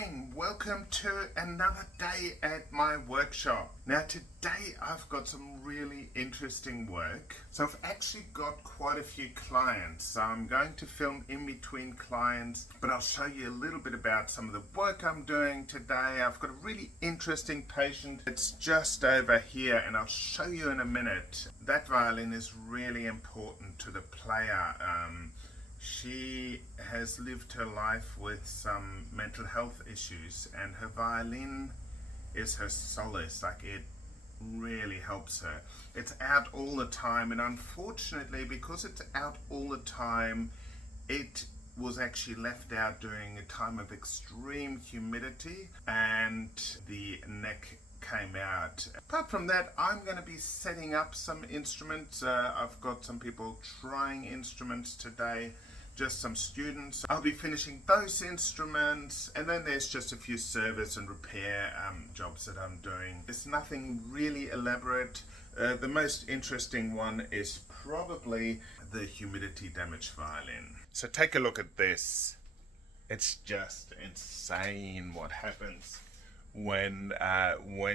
morning, welcome to another day at my workshop. Now today I've got some really interesting work. So I've actually got quite a few clients, so I'm going to film in between clients, but I'll show you a little bit about some of the work I'm doing today. I've got a really interesting patient. It's just over here and I'll show you in a minute. That violin is really important to the player. She has lived her life with some mental health issues, and her violin is her solace. Like, it really helps her. It's out all the time, and unfortunately, because it's out all the time, it was actually left out during a time of extreme humidity, and the neck came out. Apart from that, I'm going to be setting up some instruments. I've got some people trying instruments today, just some students. I'll be finishing those instruments, and then there's just a few service and repair jobs that I'm doing. There's nothing really elaborate. The most interesting one is probably the humidity damaged violin. So take a look at this. It's just insane what happens when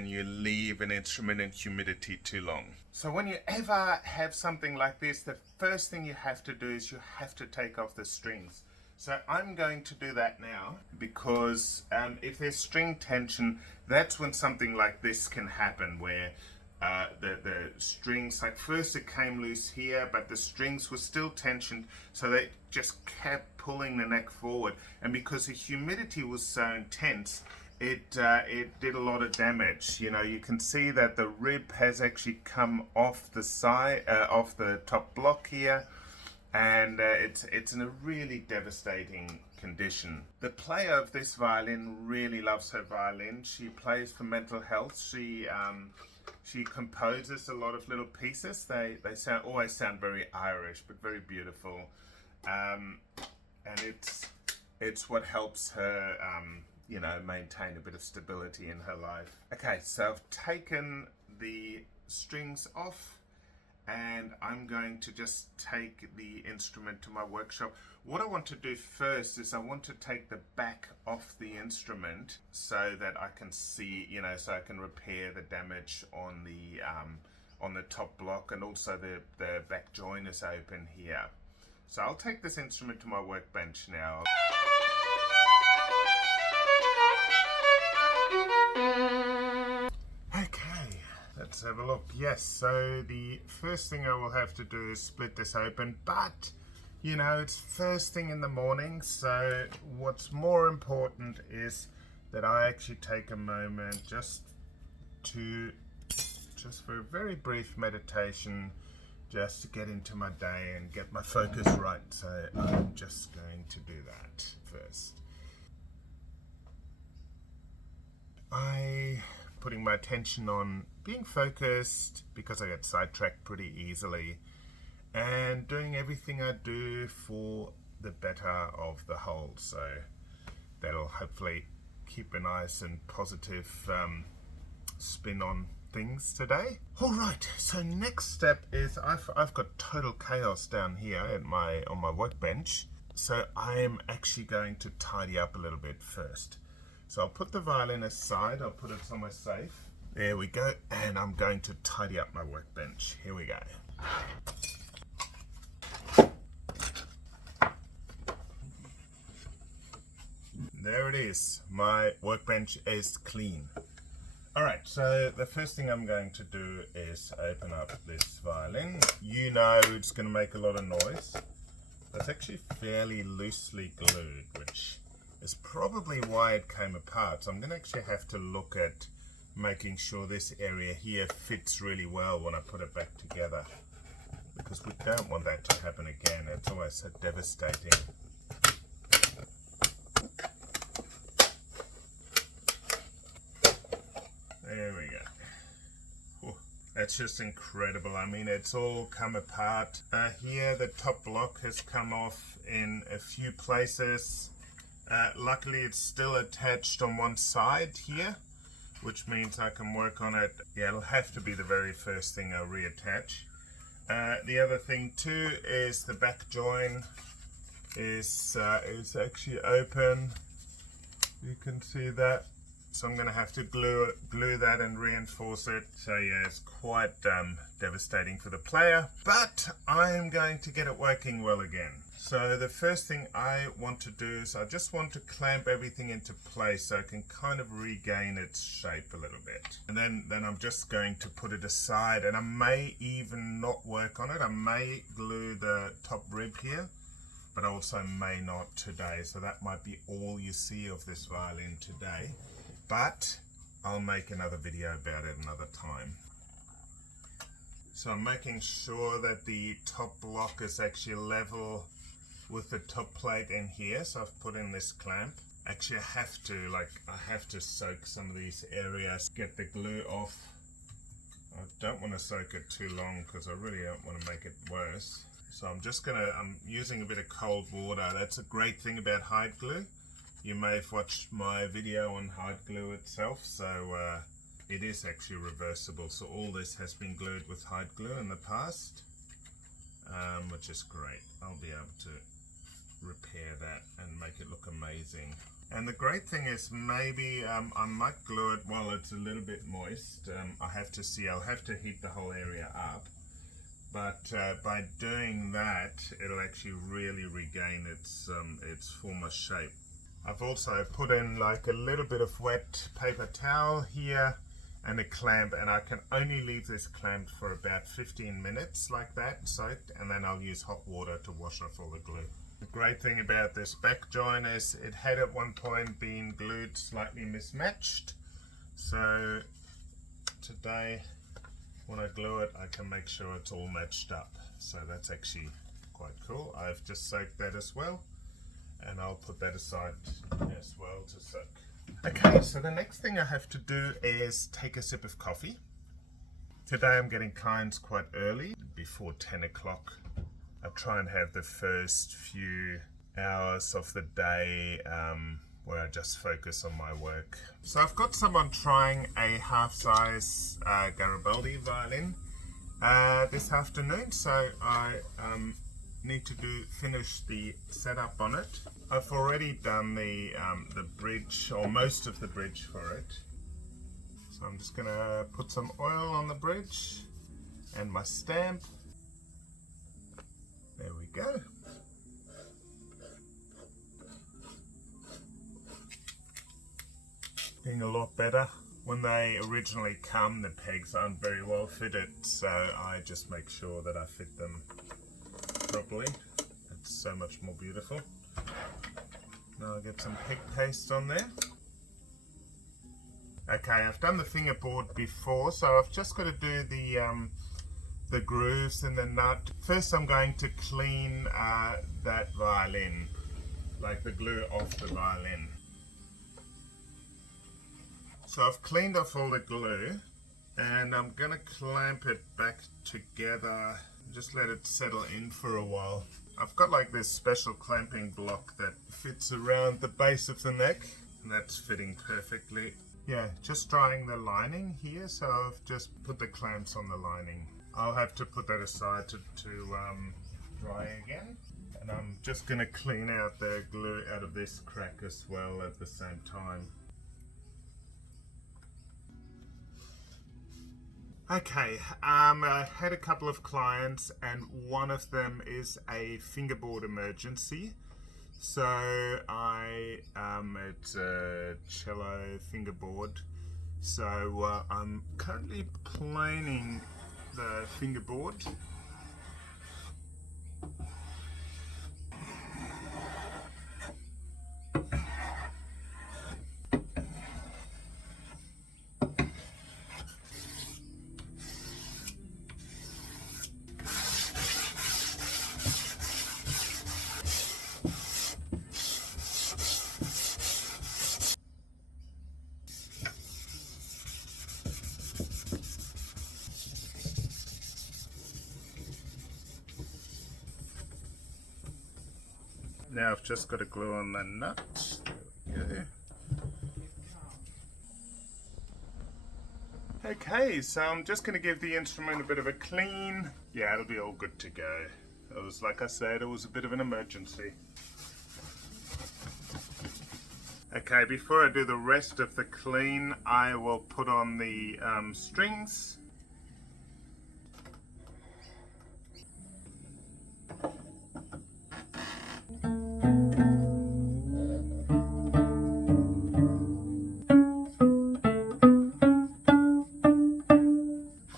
you leave an instrument in humidity too long. So when you ever have something like this, the first thing you have to do is you have to take off the strings. So I'm going to do that now, because if there's string tension, that's when something like this can happen, where the strings, like first it came loose here, but the strings were still tensioned, so they just kept pulling the neck forward. And because the humidity was so intense, it did a lot of damage. You know, you can see that the rib has actually come off the side, off the top block here, and it's in a really devastating condition. The player of this violin really loves her violin. She plays for mental health. She composes a lot of little pieces. They always sound very Irish, but very beautiful, and it's what helps her you know, maintain a bit of stability in her life. Okay, so I've taken the strings off, and I'm going to just take the instrument to my workshop. What I want to do first is I want to take the back off the instrument so that I can see, you know, so I can repair the damage on the top block, and also the back join is open here. So I'll take this instrument to my workbench now. Okay, let's have a look. Yes, so the first thing I will have to do is split this open, but you know, it's first thing in the morning, so what's more important is that I actually take a moment just for a very brief meditation, just to get into my day and get my focus right. So I'm just going to do that first. Putting my attention on being focused, because I get sidetracked pretty easily, and doing everything I do for the better of the whole. So that'll hopefully keep a nice and positive spin on things today. All right, so next step is I've got total chaos down here at on my workbench, so I'm actually going to tidy up a little bit first. So I'll put the violin aside, I'll put it somewhere safe. There we go, and I'm going to tidy up my workbench. Here we go. There it is, my workbench is clean. Alright, so the first thing I'm going to do is open up this violin. You know it's going to make a lot of noise. It's actually fairly loosely glued, which is probably why it came apart. So I'm going to actually have to look at making sure this area here fits really well when I put it back together, because we don't want that to happen again. It's always so devastating. There we go. Ooh, that's just incredible. I mean, it's all come apart. Here the top block has come off in a few places. Luckily it's still attached on one side here, which means I can work on it. Yeah, it'll have to be the very first thing I'll reattach. The other thing too is the back join is actually open. You can see that. So I'm going to have to glue that and reinforce it. So yeah, it's quite devastating for the player, but I'm going to get it working well again. So the first thing I want to do is I just want to clamp everything into place so it can kind of regain its shape a little bit. And then I'm just going to put it aside, and I may even not work on it. I may glue the top rib here, but I also may not today. So that might be all you see of this violin today. But I'll make another video about it another time. So I'm making sure that the top block is actually level with the top plate in here. So I've put in this clamp. Actually, I have to soak some of these areas, get the glue off. I don't want to soak it too long because I really don't want to make it worse. So I'm using a bit of cold water. That's a great thing about hide glue. You may have watched my video on hide glue itself, so it is actually reversible. So all this has been glued with hide glue in the past, which is great. I'll be able to repair that and make it look amazing. And the great thing is maybe I might glue it while it's a little bit moist. I'll have to heat the whole area up. But by doing that, it'll actually really regain its former shape. I've also put in like a little bit of wet paper towel here and a clamp, and I can only leave this clamped for about 15 minutes like that, soaked, and then I'll use hot water to wash off all the glue. The great thing about this back joint is it had at one point been glued slightly mismatched. So today when I glue it, I can make sure it's all matched up. So that's actually quite cool. I've just soaked that as well, and I'll put that aside as well to soak. Okay, so the next thing I have to do is take a sip of coffee. Today I'm getting clients quite early, before 10 o'clock. I try and have the first few hours of the day where I just focus on my work. So I've got someone trying a half-size Grawert violin this afternoon, so I need to finish the setup on it. I've already done the bridge, or most of the bridge for it. So I'm just gonna put some oil on the bridge and my stamp. There we go. Being a lot better. When they originally come, the pegs aren't very well fitted, so I just make sure that I fit them properly. It's so much more beautiful. Now I'll get some peg paste on there. Okay, I've done the fingerboard before, so I've just got to do the grooves and the nut. First I'm going to clean that violin, like the glue off the violin. So I've cleaned off all the glue, and I'm going to clamp it back together, just let it settle in for a while. I've got like this special clamping block that fits around the base of the neck, and that's fitting perfectly. Yeah, just drying the lining here, so I've just put the clamps on the lining. I'll have to put that aside to dry again. And I'm just going to clean out the glue out of this crack as well at the same time. Okay, I had a couple of clients, and one of them is a fingerboard emergency. So it's a cello fingerboard. So I'm currently planing the fingerboard. Now I've just got to glue on the nut. There we go. Okay, so I'm just going to give the instrument a bit of a clean. Yeah, it'll be all good to go. It was, like I said, it was a bit of an emergency. Okay, before I do the rest of the clean, I will put on the strings.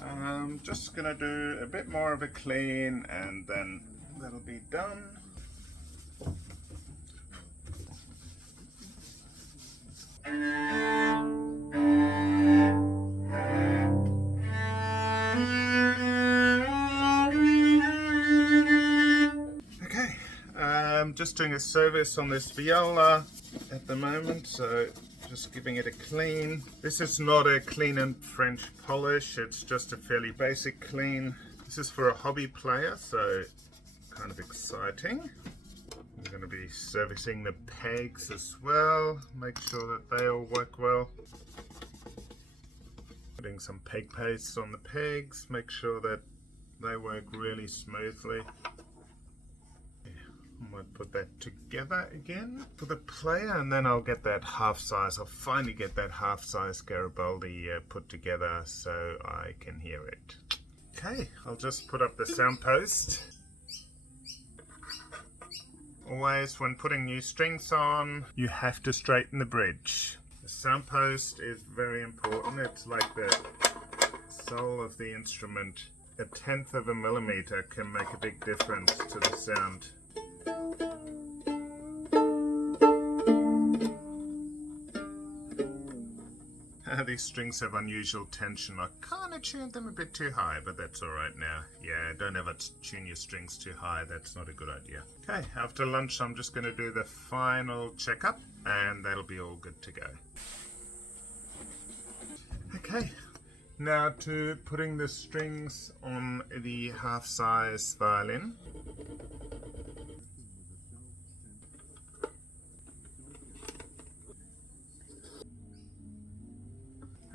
I'm just gonna do a bit more of a clean and then that'll be done. Okay, I'm just doing a service on this viola at the moment, so just giving it a clean. This is not a clean and French polish, it's just a fairly basic clean. This is for a hobby player, so kind of exciting. I'm going to be servicing the pegs as well, make sure that they all work well. Putting some peg paste on the pegs, make sure that they work really smoothly. I might put that together again for the player, and then I'll get that half size. I'll finally get that half size Garibaldi put together so I can hear it. Okay, I'll just put up the sound post. Always, when putting new strings on, you have to straighten the bridge. The sound post is very important. It's like the soul of the instrument. 1/10 of a millimeter can make a big difference to the sound. These strings have unusual tension. I kind of tuned them a bit too high, but that's alright now. Yeah, don't ever tune your strings too high. That's not a good idea. Okay, after lunch I'm just going to do the final checkup and that'll be all good to go. Okay, now to putting the strings on the half-size violin.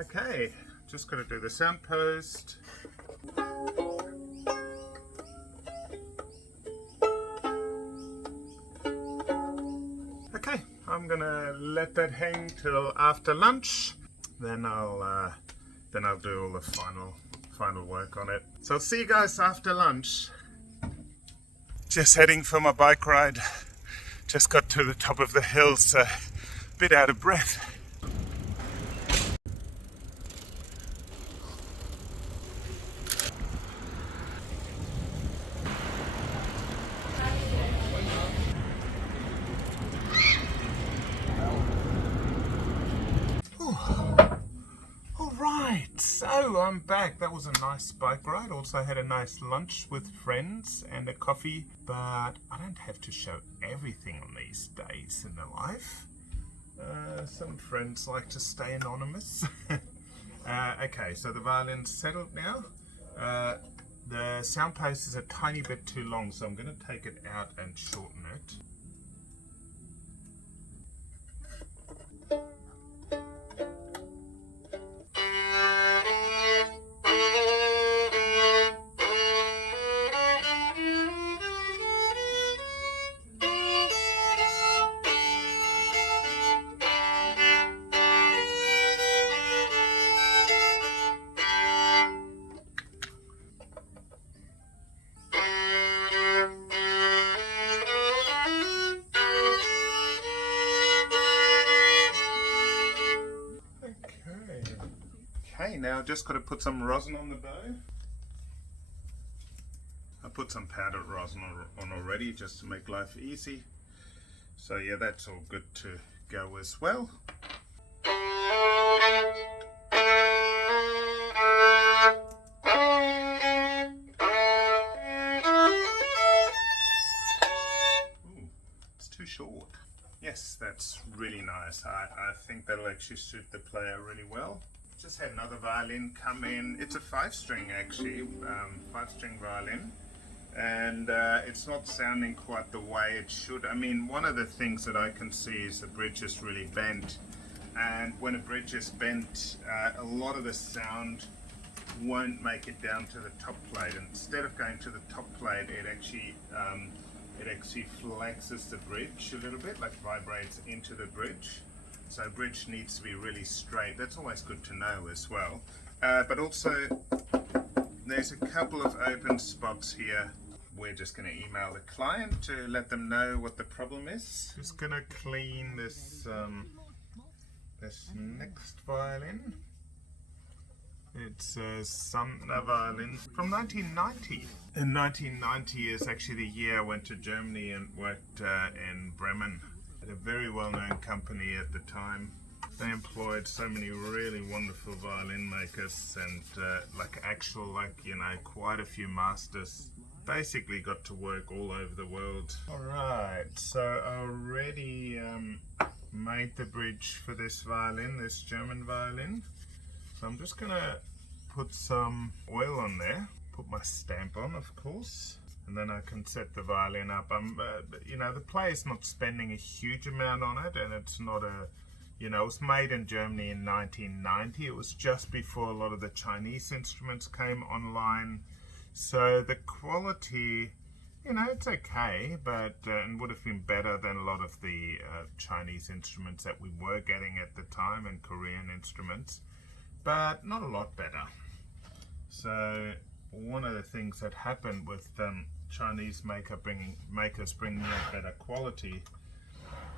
Okay, just got to do the sound post. Okay, I'm gonna let that hang till after lunch. Then I'll do all the final work on it. So I'll see you guys after lunch. Just heading for my bike ride. Just got to the top of the hill, so a bit out of breath. So I'm back. That was a nice bike ride. Also had a nice lunch with friends and a coffee, but I don't have to show everything on these days in the life. Some friends like to stay anonymous. Okay, so the violin's settled now. The sound post is a tiny bit too long, so I'm going to take it out and shorten it. Okay, now I've just got to put some rosin on the bow. I put some powdered rosin on already just to make life easy. So yeah, that's all good to go as well. Ooh, it's too short. Yes, that's really nice. I think that'll actually suit the player really well. Just had another violin come in. It's a 5-string actually, 5-string violin, and it's not sounding quite the way it should. I mean, one of the things that I can see is the bridge is really bent, and when a bridge is bent, a lot of the sound won't make it down to the top plate. And instead of going to the top plate, it actually flexes the bridge a little bit, like vibrates into the bridge. So bridge needs to be really straight. That's always good to know as well. But also, there's a couple of open spots here. We're just going to email the client to let them know what the problem is. Just going to clean this this next violin. It's a Sumner violin from 1990. And 1990 is actually the year I went to Germany and worked in Bremen at a very well-known company at the time. They employed so many really wonderful violin makers and quite a few masters. Basically got to work all over the world. Alright, so I already made the bridge for this violin, this German violin. So I'm just gonna put some oil on there, put my stamp on, of course, and then I can set the violin up. The player's not spending a huge amount on it, and it's not it was made in Germany in 1990. It was just before a lot of the Chinese instruments came online. So the quality, it's okay, but it would have been better than a lot of the Chinese instruments that we were getting at the time, and Korean instruments, but not a lot better. So one of the things that happened with Chinese makers bringing out better quality,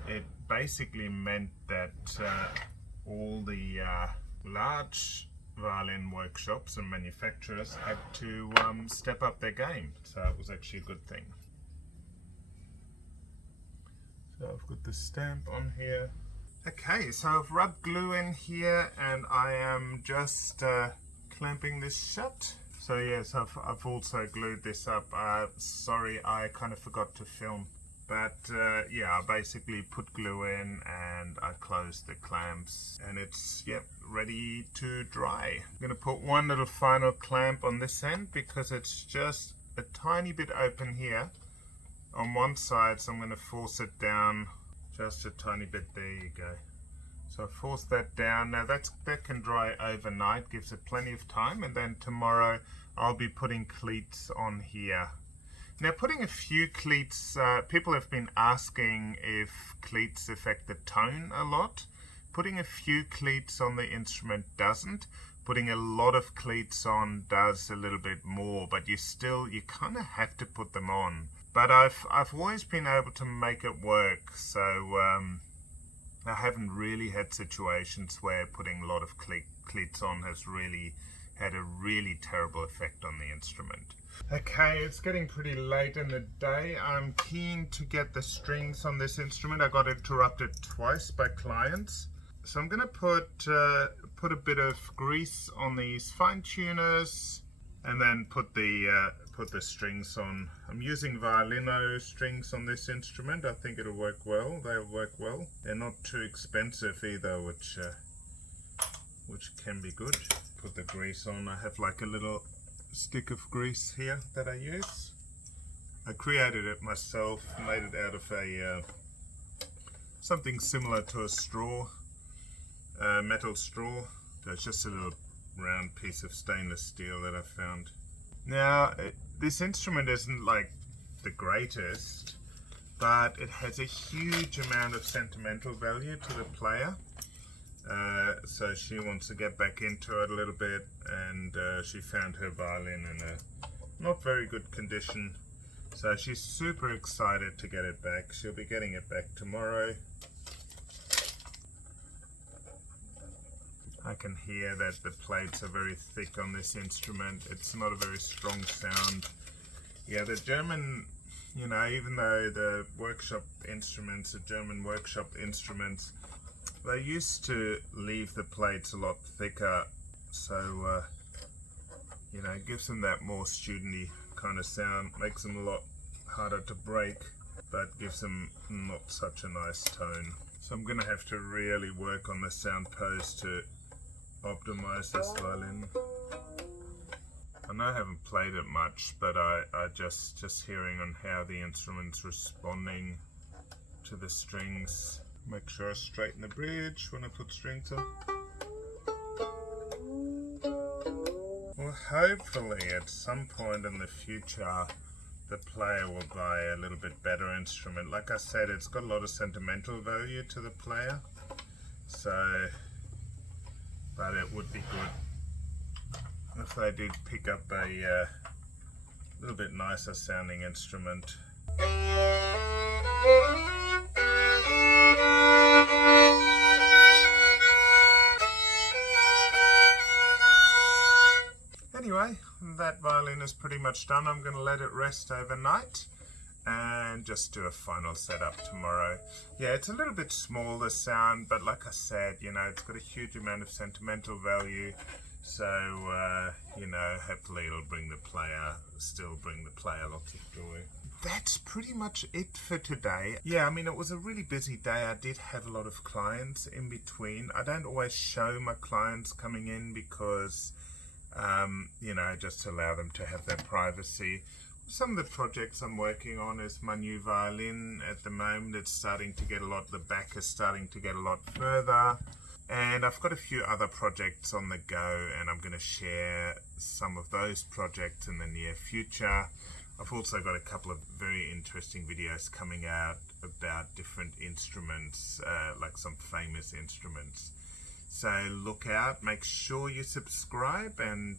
it basically meant that all the large violin workshops and manufacturers had to step up their game. So it was actually a good thing. So I've got the stamp on here. Okay, so I've rubbed glue in here and I am just clamping this shut. So yes, I've also glued this up. Sorry, I kind of forgot to film. But I basically put glue in and I closed the clamps and it's ready to dry. I'm going to put one little final clamp on this end because it's just a tiny bit open here on one side, so I'm going to force it down just a tiny bit. There you go. So I force that down. Now that can dry overnight, gives it plenty of time, and then tomorrow I'll be putting cleats on here. Now putting a few cleats, people have been asking if cleats affect the tone a lot. Putting a few cleats on the instrument doesn't. Putting a lot of cleats on does a little bit more, but you kind of have to put them on. But I've always been able to make it work, so I haven't really had situations where putting a lot of cleats on has really had a really terrible effect on the instrument. Okay, it's getting pretty late in the day. I'm keen to get the strings on this instrument. I got interrupted twice by clients. So I'm going to put a bit of grease on these fine tuners and then put the strings on. I'm using Violino strings on this instrument. I think it'll work well. They'll work well. They're not too expensive either, which can be good. Put the grease on. I have like a little stick of grease here that I use. I created it myself, made it out of a something similar to a straw, metal straw. So it's just a little round piece of stainless steel that I found. Now this instrument isn't like the greatest, but it has a huge amount of sentimental value to the player. So she wants to get back into it a little bit, and she found her violin in a not very good condition, so she's super excited to get it back. She'll be getting it back tomorrow. I can hear that the plates are very thick on this instrument. It's not a very strong sound. Yeah, the German, even though the workshop instruments, the German workshop instruments, they used to leave the plates a lot thicker, so it gives them that more studenty kind of sound, makes them a lot harder to break, but gives them not such a nice tone. So I'm going to have to really work on the sound pose to optimize this violin. I know I haven't played it much, but I just hearing on how the instrument's responding to the strings. Make sure I straighten the bridge when I put strings on. Well, hopefully at some point in the future the player will buy a little bit better instrument. Like I said, it's got a lot of sentimental value to the player. So, but it would be good if they did pick up a little bit nicer sounding instrument. Anyway, that violin is pretty much done. I'm going to let it rest overnight and just do a final setup tomorrow. Yeah, it's a little bit small, the sound, but like I said, you know, it's got a huge amount of sentimental value. So, you know, hopefully it'll still bring the player lots of joy. That's pretty much it for today. Yeah, I mean, it was a really busy day. I did have a lot of clients in between. I don't always show my clients coming in because, you know, just to allow them to have their privacy. Some of the projects I'm working on is my new violin. At the moment, it's starting to get the back is starting to get a lot further. And I've got a few other projects on the go, and I'm going to share some of those projects in the near future. I've also got a couple of very interesting videos coming out about different instruments, like some famous instruments. So look out, make sure you subscribe and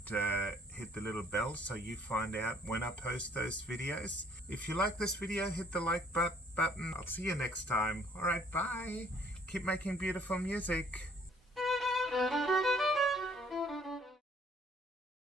hit the little bell so you find out when I post those videos. If you like this video, hit the like button. I'll see you next time. Alright, bye. Keep making beautiful music.